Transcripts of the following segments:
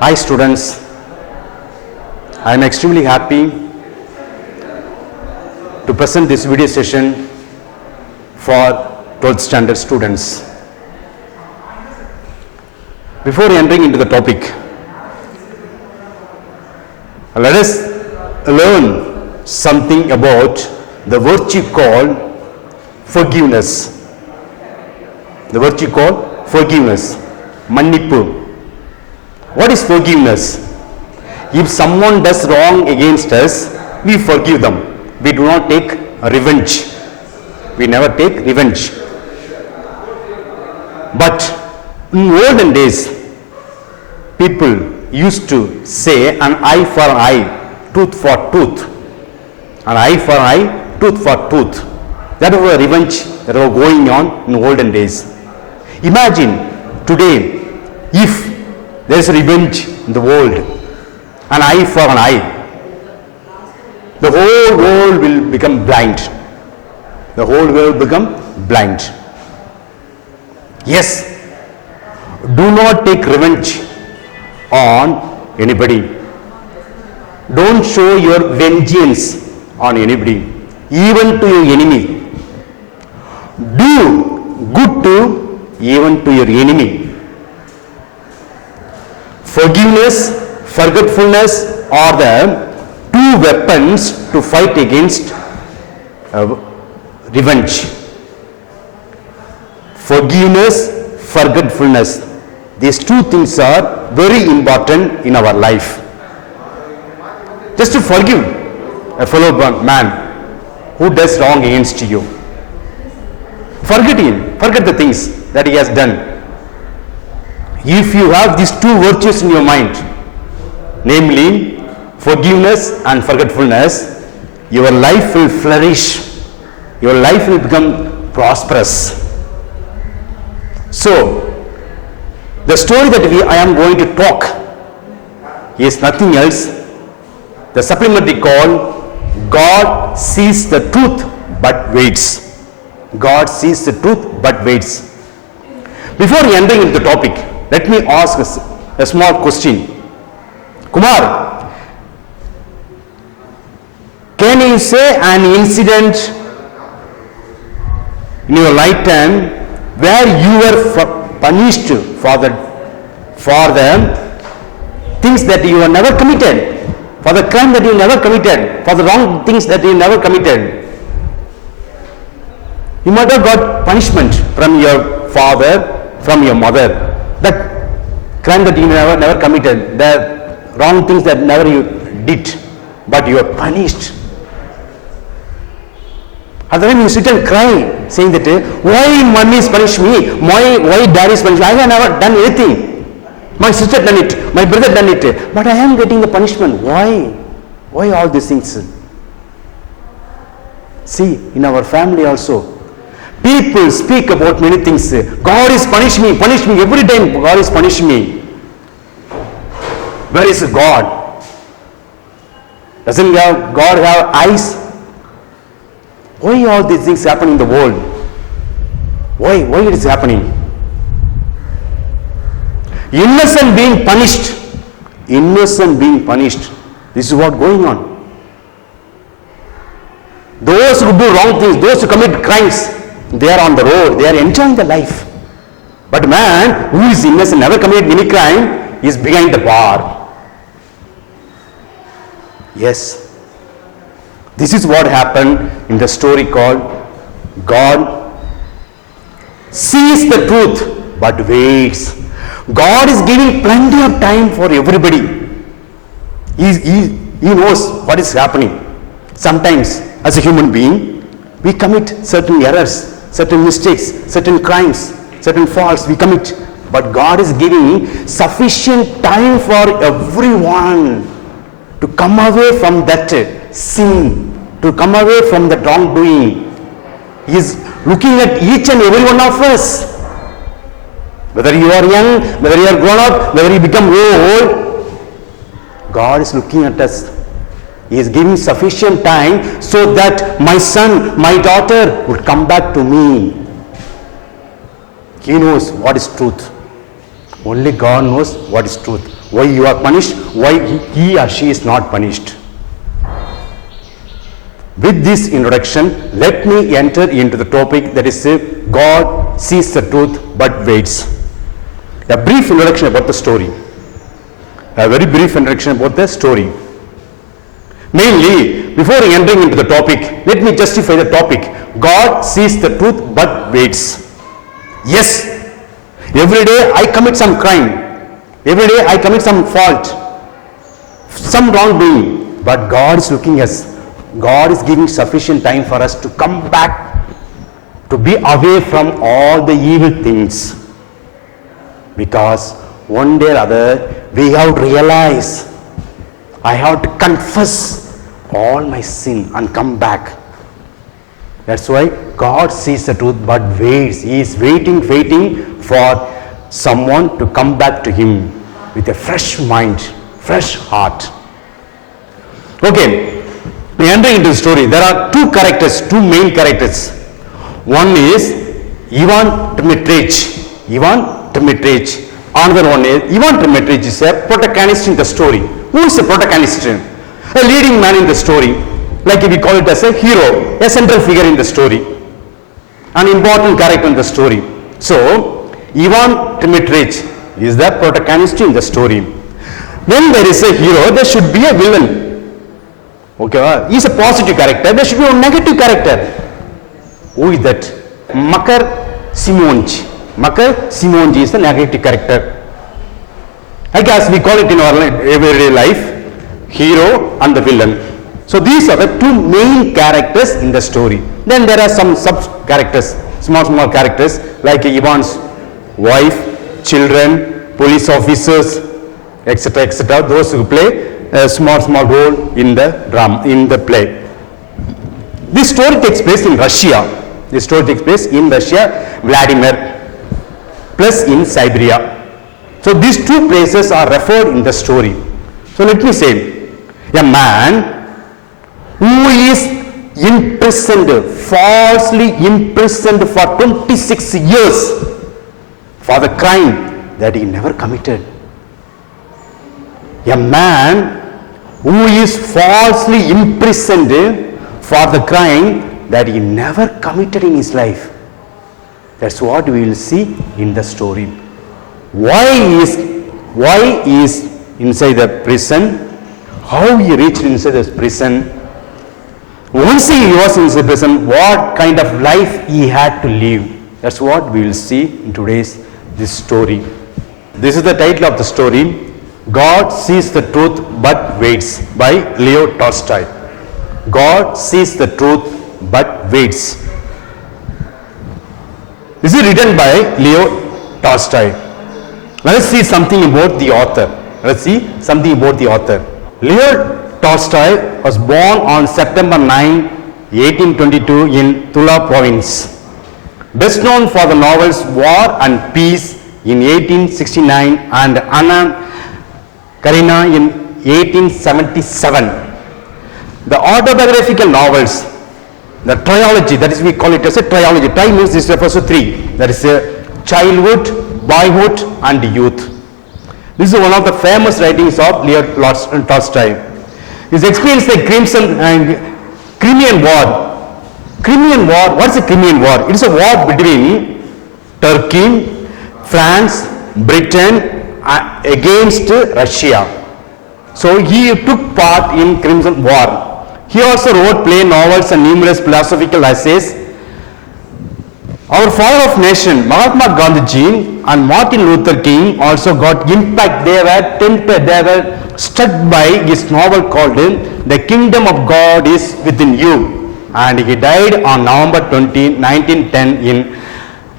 Hi students, I am extremely happy to present this video session for 12th standard students. Before entering into the topic, let us learn something about the virtue called forgiveness. The virtue called forgiveness, mannippu. What is forgiveness? If someone does wrong against us, we forgive them. We do not take revenge. We never take revenge. But in olden days, people used to say an eye for an eye, tooth for tooth. An eye for an eye, tooth for tooth. That was a revenge that was going on in olden days. Imagine today, if there is revenge in the world, an eye for an eye, the whole world will become blind. The whole world will become blind. Yes, do not take revenge on anybody. Don't show your vengeance on anybody, even to your enemy. Do good to even to your enemy. Forgiveness, forgetfulness are the two weapons to fight against revenge. Forgiveness, forgetfulness. These two things are very important in our life. Just to forgive a fellow man who does wrong against you. Forget him, forget the things that he has done. If you have these two virtues in your mind, namely forgiveness and forgetfulness, your life will flourish. Your life will become prosperous. So, the story that I am going to talk is nothing else. The supplementary called God sees the truth but waits. God sees the truth but waits. Before entering into the topic, let me ask a small question. Kumar, can you say an incident in your lifetime where you were punished for the things that you have never committed, for the crime that you never committed, for the wrong things that you never committed? You might have got punishment from your father, from your mother. That crime that you never committed, the wrong things that never you did, but you are punished. At the time you sit and cry, saying that, why mommy is punished me, why daddy is punished me, I have never done anything. My sister done it, my brother done it, but I am getting the punishment. Why? Why all these things? See, in our family also, people speak about many things. God is punishing me every time. God is punishing me. Where is God? Doesn't God have eyes? Why all these things happen in the world? Why it is happening? Innocent being punished. Innocent being punished. This is what going on. Those who do wrong things, those who commit crimes, they are on the road, they are enjoying the life. But man who is innocent, never committed any crime, is behind the bar. Yes. This is what happened in the story called God sees the truth but waits. God is giving plenty of time for everybody. He knows what is happening. Sometimes as a human being, we commit certain errors, certain mistakes, certain crimes, certain faults we commit. But God is giving sufficient time for everyone to come away from that sin, to come away from that wrongdoing. He is looking at each and every one of us. Whether you are young, whether you are grown up, whether you become old, God is looking at us. He is giving sufficient time so that my son, my daughter would come back to me. He knows what is truth. Only God knows what is truth. Why you are punished? Why he or she is not punished? With this introduction, let me enter into the topic that is God sees the truth but waits. A brief introduction about the story. A very brief introduction about the story. Mainly, before entering into the topic, let me justify the topic. God sees the truth but waits. Yes, every day I commit some crime. Every day I commit some fault, some wrongdoing. But God is looking at us. God is giving sufficient time for us to come back, to be away from all the evil things. Because one day or other, we have to realize, I have to confess all my sin and come back. That's why God sees the truth but waits. He is waiting for someone to come back to Him with a fresh mind, fresh heart. Okay. Entering into the story, there are two main characters. One is Ivan Dmitrich. Another one is Ivan Dmitrich is a protagonist in the story. Who is a protagonist? A leading man in the story. Like we call it as a hero, a central figure in the story. An important character in the story. So, Ivan Dmitrich is the protagonist in the story. When there is a hero, there should be a villain. Okay, he is a positive character, there should be a negative character. Who is that? Makar Simonji. Makar Simonji is the negative character. I guess we call it in our everyday life, hero and the villain. So these are the two main characters in the story. Then there are some sub characters, small characters like Ivan's wife, children, police officers, etc. Those who play a small role in the drama, in the play. This story takes place in Russia. Vladimir, plus in Siberia. So these two places are referred in the story. So let me say, a man who is falsely imprisoned for 26 years for the crime that he never committed. A man who is falsely imprisoned for the crime that he never committed in his life. That's what we will see in the story. Why is inside the prison? How he reached inside the prison? Once he was in the prison, what kind of life he had to live? That's what we will see in today's this story. This is the title of the story. God sees the truth but waits, by Leo Tolstoy. God sees the truth but waits. This is written by Leo Tolstoy. Let us see something about the author. Leo Tolstoy was born on September 9, 1822 in Tula province. Best known for the novels War and Peace in 1869 and Anna Karenina in 1877. The autobiographical novels, the trilogy, that is we call it as a trilogy. Tri means this refers to three. That is childhood, boyhood and youth. This is one of the famous writings of Leo Tolstoy. His experience the Crimean War. Crimean War, what is the Crimean War? It is a war between Turkey, France, Britain against Russia. So he took part in Crimean War. He also wrote play novels and numerous philosophical essays. Our father of nation, Mahatma Gandhi and Martin Luther King also got impact. They were tempted, they were struck by his novel called The Kingdom of God is Within You. And he died on November 20, 1910 in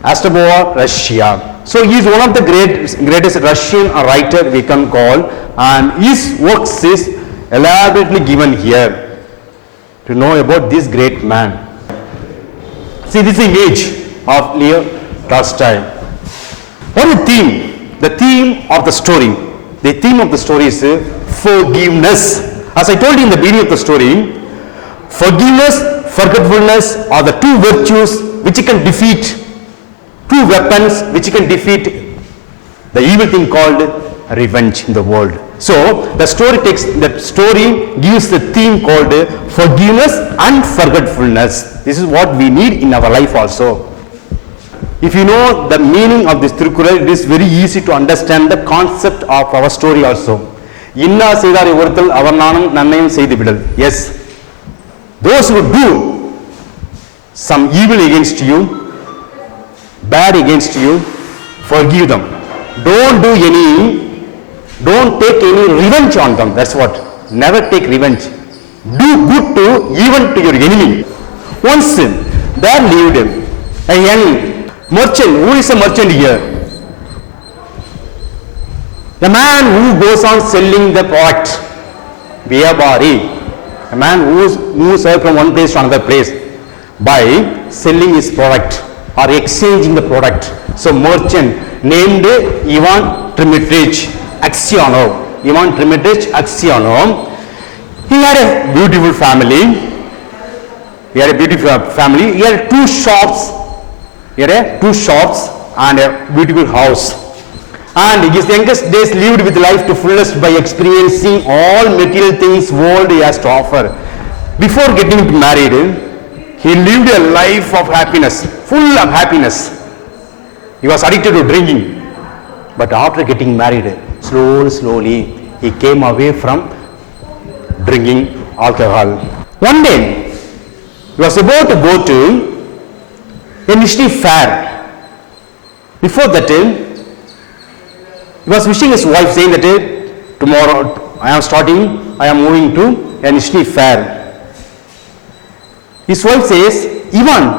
Astapova, Russia. So he is one of the greatest Russian writer we can call, and his works is elaborately given here to know about this great man. See this image of Leo Tolstoy. What is the theme? The theme of the story. The theme of the story is forgiveness. As I told you in the beginning of the story, forgiveness, forgetfulness are the two virtues which can defeat, two weapons which can defeat the evil thing called revenge in the world. So the story gives the theme called forgiveness and forgetfulness. This is what we need in our life also. If you know the meaning of this Thirukkural, it is very easy to understand the concept of our story also. Inna seidare oruthal avar nanum nannayum seidu vidal. Yes, those who do some evil against you, bad against you, forgive them. Don't take any revenge on them. That's what. Never take revenge. Do good to even to your enemy. Once there lived a young merchant. Who is a merchant here? The man who goes on selling the product. Vyabari. A man who moves from one place to another place by selling his product or exchanging the product. So merchant named Ivan Trimitrich Axianov. Ivan Trimitrich Axianov. He had a beautiful family. He had two shops. And a beautiful house. And his youngest days lived with life to fullest by experiencing all material things world has to offer. Before getting married, he lived a life of happiness, full of happiness. He was addicted to drinking. But after getting married, slowly, he came away from drinking alcohol. One day, he was about to go to a missionary fair. Before that, he was wishing his wife, saying that tomorrow I am moving to a missionary fair. His wife says, Ivan,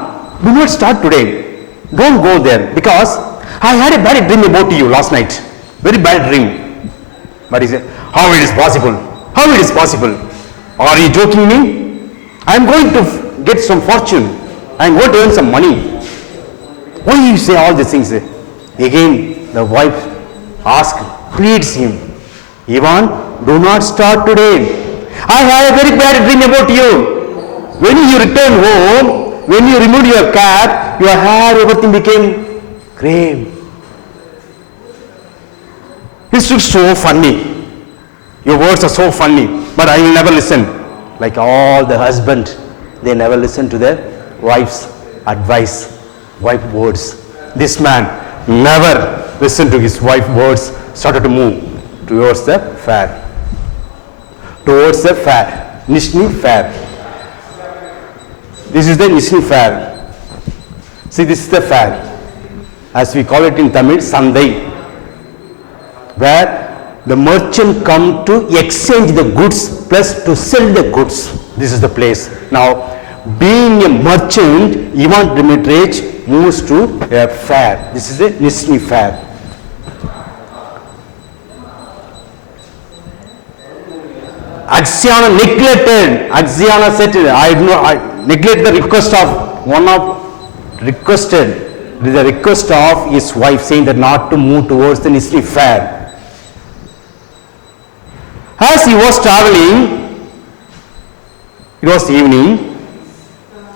do not start today. Don't go there, because I had a bad dream about you last night. Very bad dream. But he said, how it is possible? How it is possible? Are you joking me? I am going to get some fortune. I am going to earn some money. Why you say all these things? Again, the wife pleads him, Ivan, do not start today. I had a very bad dream about you. When you return home, when you removed your cap, your hair, everything became grey. This looks so funny. Your words are so funny, but I will never listen. Like all the husbands, they never listen to their wife's advice, wife words. This man never listened to his wife's words, started to move towards the fair. Nizhny fair. This is the Nizhny fair. See, this is the fair. As we call it in Tamil, Sandai, where the merchant come to exchange the goods plus to sell the goods. This is the place. Now, being a merchant, Ivan Trimitrich moves to a fair. This is the Nizhny fair. Axiana said, I neglect the request of his wife, saying that not to move towards the Nizhny fair. As he was traveling, it was evening,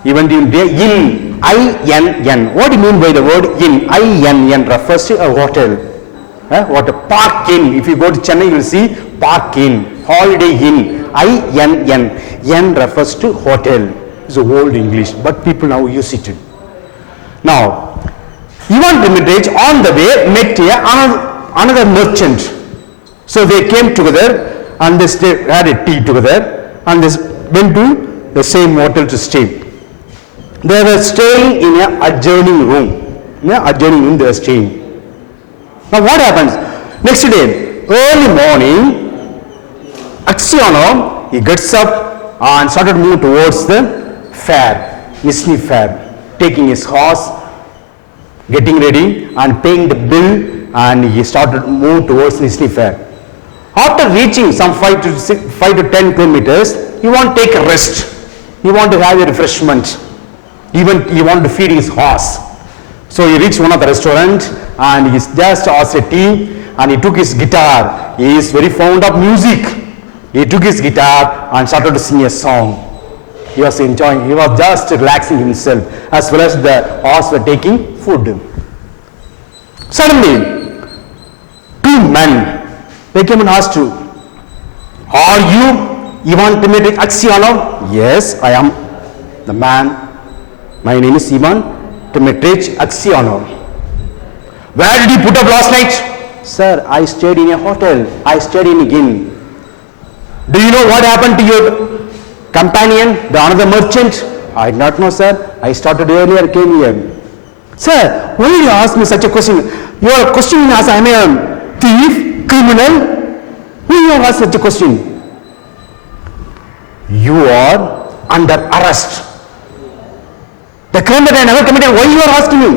he went in there, INN. What do you mean by the word in? INN refers to a hotel. What a Park Inn. If you go to Chennai, you will see Park Inn, Holiday Inn. INN. N refers to hotel. It's old English, but people now use it. Now, Ivan Trimitrich on the way met another merchant. So they came together and they had a tea together and they went to the same hotel to stay. They were staying in an adjoining room. They were staying. Now what happens? Next day, early morning, Axianov, he gets up and started to move towards the fair, Nizhny fair, taking his horse, getting ready and paying the bill, and he started to move towards Nizhny fair. After reaching some 5 to 10 kilometers, he want to take a rest. He want to have a refreshment. Even he want to feed his horse. So he reached one of the restaurant and he just asked a tea and he took his guitar. He is very fond of music. He took his guitar and started to sing a song. He was enjoying, he was just relaxing himself, as well as the horse were taking food. Suddenly, two men They came and asked you, are you Ivan Dimitrich Aksianov? Yes, I am the man. My name is Ivan Dimitrich Aksianov. Where did you put up last night? Sir, I stayed in a hotel. I stayed in a inn. Do you know what happened to your companion, the another merchant? I did not know, sir. I started earlier, came here. Sir, why did you ask me such a question? You are questioning me as I am a thief, criminal. Why do you ask such a question? You are under arrest. The crime that I never committed, why you are asking me?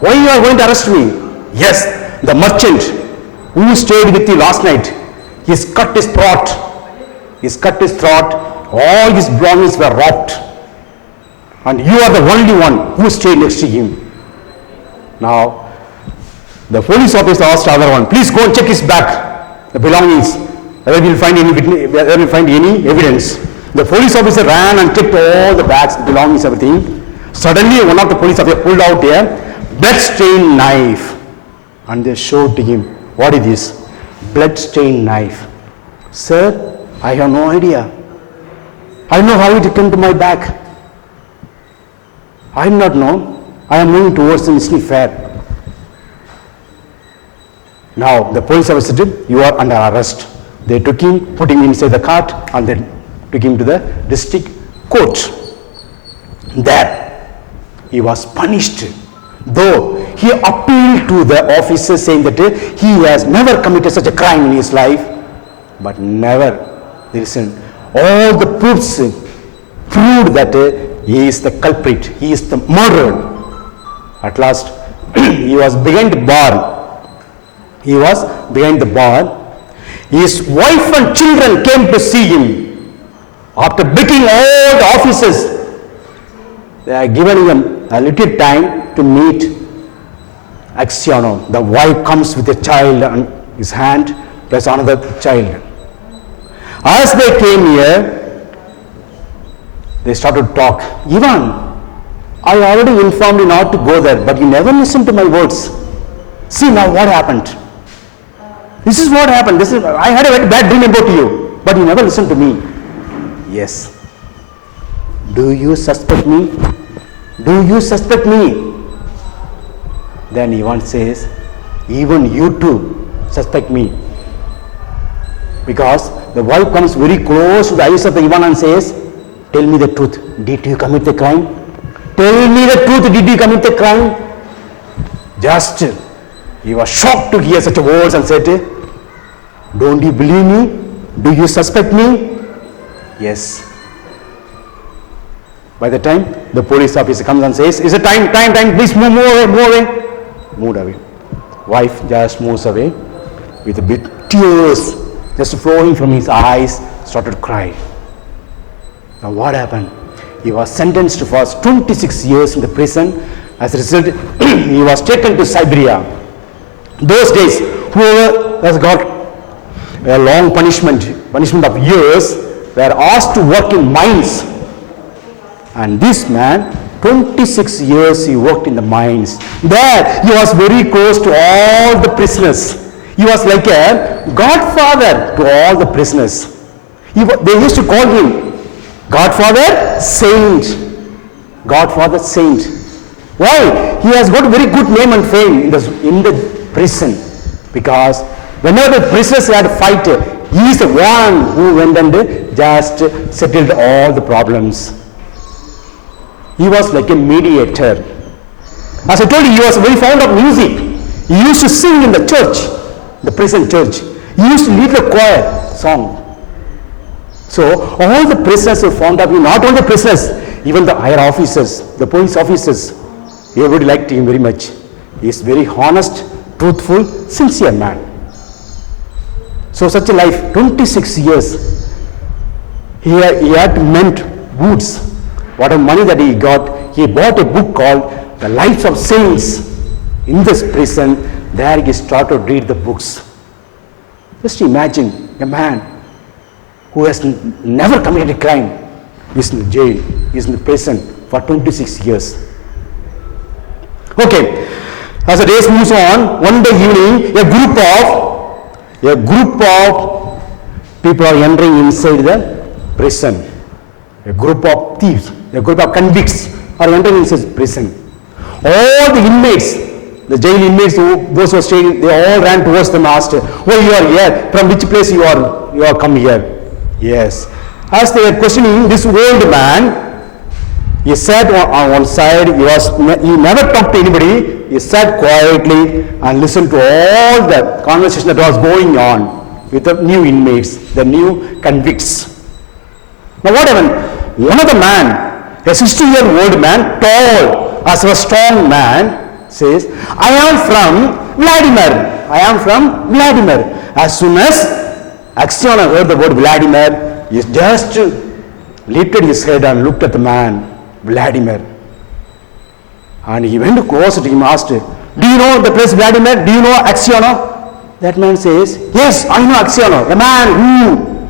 Why you are going to arrest me? Yes, the merchant who stayed with you last night, he's cut his throat. He's cut his throat. All his belongings were robbed. And you are the only one who stayed next to him. Now, the police officer asked the other one, please go and check his bag, the belongings, whether we will find any evidence. The police officer ran and checked all the bags, belongings, everything. Suddenly, one of the police officers pulled out a blood-stained knife and they showed to him, what is this? Blood-stained knife. Sir, I have no idea. I know how it came to my bag. I do not know. I am moving towards the Disney fair. Now, the police officer said, you are under arrest. They took him, put him inside the cart, and then took him to the district court. There, he was punished. Though he appealed to the officer saying that he has never committed such a crime in his life, but never listened. All the proofs proved that he is the culprit, he is the murderer. At last, he was behind the bar. He was behind the bar. His wife and children came to see him. After beating all the officers, they are giving him a little time to meet Aksianov. The wife comes with a child on his hand, plus another child. As they came here, they started to talk. Ivan, I already informed you not to go there, but you never listened to my words. See now what happened. This is what happened. I had a very bad dream about you, but you never listened to me. Yes. Do you suspect me? Do you suspect me? Then Ivan says, even you too suspect me. Because the wife comes very close to the eyes of the Ivan and says, tell me the truth. Did you commit the crime? Tell me the truth. Did you commit the crime? Just, he was shocked to hear such words and said, don't you believe me? Do you suspect me? Yes. By the time the police officer comes and says, is it time, please move away. Moved away. Wife just moves away with a bit tears just flowing from his eyes, started crying. Now what happened? He was sentenced for 26 years in the prison. As a result, he was taken to Siberia. Those days, whoever has got a long punishment of years, were asked to work in mines. And this man, 26 years he worked in the mines. There, he was very close to all the prisoners. He was like a godfather to all the prisoners. They used to call him Godfather Saint. Godfather Saint. Why? He has got very good name and fame in the prison. Because whenever the prisoners had a fight, he is the one who went and just settled all the problems. He was like a mediator. As I told you, he was very fond of music. He used to sing in the church, the prison church. He used to lead the choir song. So all the prisoners were fond of him, not only the prisoners, even the higher officers, the police officers. Everybody liked him very much. He is very honest, truthful, sincere man. So such a life, 26 years, he had to mend boots. Whatever money that he got, he bought a book called The Lives of Saints. In this prison, there he started to read the books. Just imagine a man who has never committed a crime is in jail, is in the prison for 26 years. Okay, as the days moves on, one day evening, a group of A group of people are entering inside the prison. A group of thieves, a group of convicts are entering inside prison. All the inmates, the jail inmates, those who are staying, they all ran towards the master. Oh, you are here. From which place you are come here? Yes. As they were questioning this old man, he sat on one side. He never talked to anybody. He sat quietly and listened to all the conversation that was going on with the new inmates, the new convicts. Now what happened? One of the man, a 60-year-old man, tall as a strong man, says, I am from Vladimir. I am from Vladimir. As soon as Aksyona heard the word Vladimir, he just lifted his head and looked at the man, Vladimir. And he went close to him, asked, do you know the place Vladimir? Do you know Aksyona? That man says, yes, I know Aksyona, the man who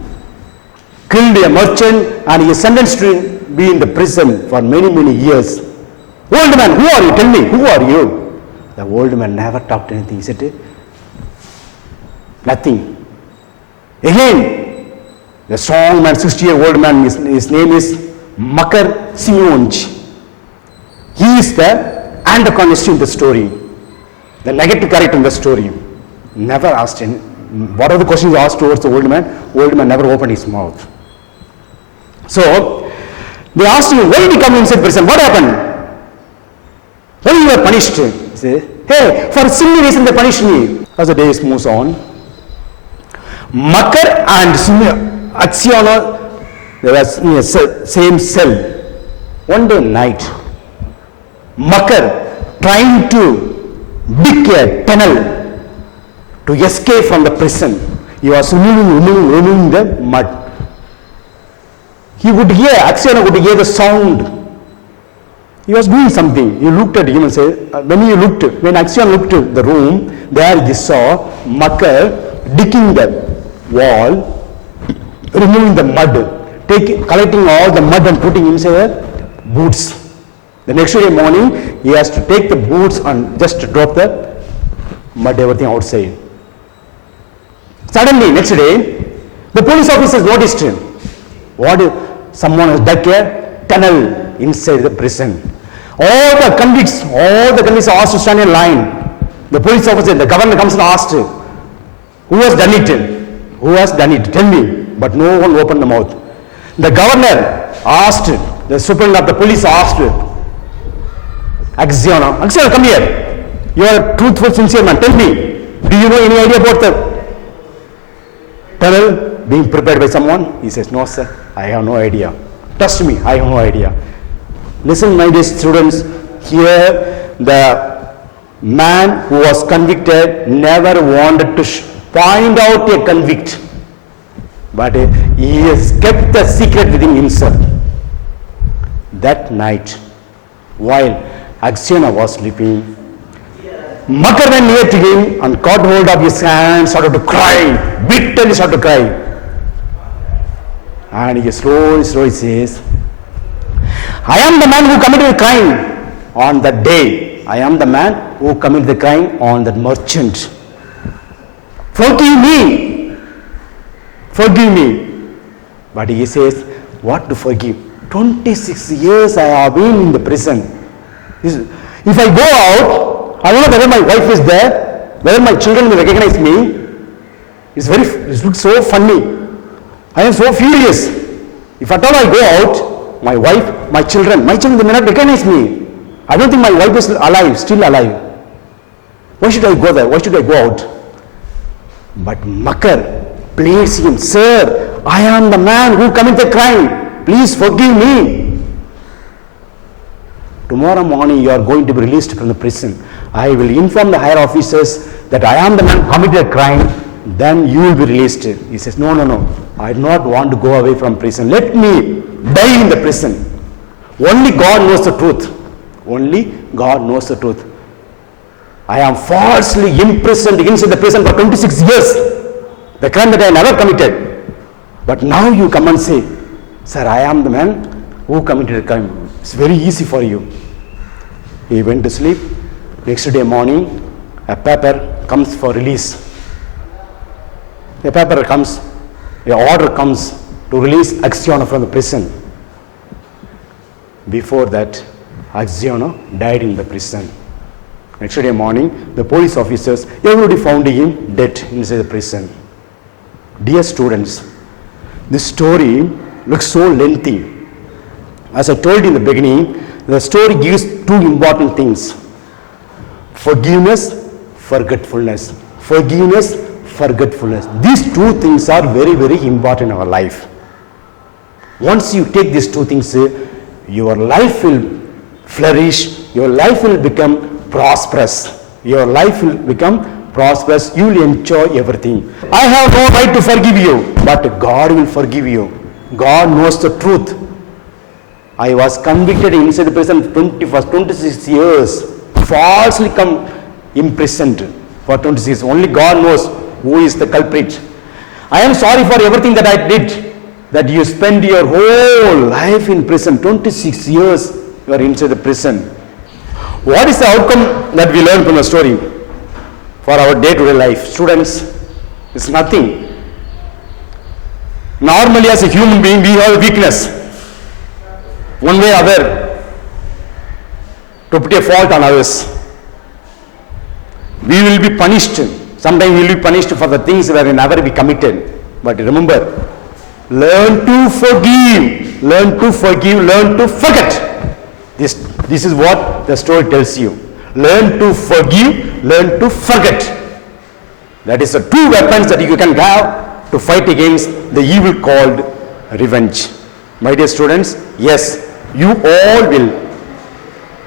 killed a merchant and he is sentenced to be in the prison for many, many years. Old man, who are you? Tell me, who are you? The old man never talked anything. He said, nothing. Again, the strong man, 60-year-old man, his name is Makar Simonji. He is the antagonist in the story, the negative character in the story. Never asked him. What are the questions asked towards the old man never opened his mouth. So, they asked him, why did you come inside prison? What happened? Why you were punished? He said, hey, for silly reason they punished me. As the days moves on, Makar and Aksyona, they were in the same cell. One day night, Makar trying to dig a tunnel to escape from the prison. He was removing the mud. He would hear, Aksyona would hear the sound. He was doing something. He looked at him and said, when Aksyona looked at the room, there he saw Makar digging the wall, removing the mud, collecting all the mud and putting inside the boots. The next day morning, he has to take the boots and just drop the mud, everything outside. Suddenly, next day, the police officers noticed him. Someone has dug a tunnel inside the prison. All the convicts are asked to stand in line. The police officer, the governor comes and asked, who has done it? Who has done it? Tell me. But no one opened the mouth. The governor asked, the superintendent of the police asked, Aksyona, come here. You are a truthful, sincere man. Tell me, do you know any idea about the tunnel being prepared by someone? He says, no sir, I have no idea. Trust me, I have no idea. Listen, my dear students, here the man who was convicted never wanted to find out a convict, but he has kept the secret within himself. That night, while Aksyona was sleeping, Makar went near to him and caught hold of his hand, started to cry, bitterly started to cry. And he slowly says, I am the man who committed the crime on that day. I am the man who committed the crime on that merchant. Forgive me. Forgive me. But he says, what to forgive? 26 years I have been in the prison. If I go out, I don't know whether my wife is there, whether my children will recognize me. It looks so funny. I am so furious. If at all I go out, my wife, my children will not recognize me. I don't think my wife is alive, still alive. Why should I go there? Why should I go out? But Makar pleads him, sir, I am the man who committed the crime. Please forgive me. Tomorrow morning you are going to be released from the prison. I will inform the higher officers that I am the man who committed a crime. Then you will be released. He says, no, I do not want to go away from prison. Let me die in the prison. Only God knows the truth. Only God knows the truth. I am falsely imprisoned inside the prison for 26 years. The crime that I never committed. But now you come and say, sir, I am the man who committed a crime. It's very easy for you. He went to sleep. Next day morning, a paper comes for release. a paper comes, an order comes to release Axiano from the prison. Before that, Axiano died in the prison. Next day morning, the police officers, everybody found him dead inside the prison. Dear students, this story looks so lengthy. As I told you in the beginning, the story gives two important things: forgiveness, forgetfulness. Forgiveness, forgetfulness. These two things are very, very important in our life. Once you take these two things, your life will flourish, your life will become prosperous. Your life will become prosperous, you will enjoy everything. I have no right to forgive you, but God will forgive you. God knows the truth. I was convicted inside the prison for 26 years, falsely imprisoned for 26. Only God knows who is the culprit. I am sorry for everything that I did, that you spend your whole life in prison. 26 years you are inside the prison. What is the outcome that we learn from the story for our day-to-day life? Students, it's nothing. Normally as a human being, we have a weakness, one way or other, to put a fault on others. We will be punished. Sometimes we will be punished for the things that will never be committed. But remember, learn to forgive, learn to forgive, learn to forget. This is what the story tells you. Learn to forgive, learn to forget. That is the two weapons that you can have to fight against the evil called revenge. My dear students, yes, you all will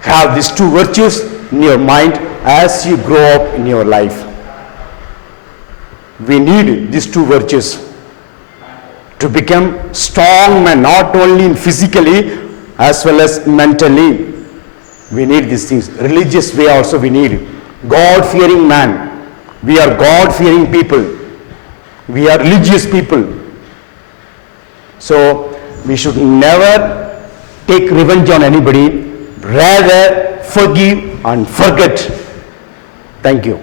have these two virtues in your mind as you grow up in your life. We need these two virtues to become strong men, not only physically as well as mentally. We need these things. Religious way also we need. God-fearing man. We are God-fearing people. We are religious people. So we should never take revenge on anybody. Rather forgive and forget. Thank you.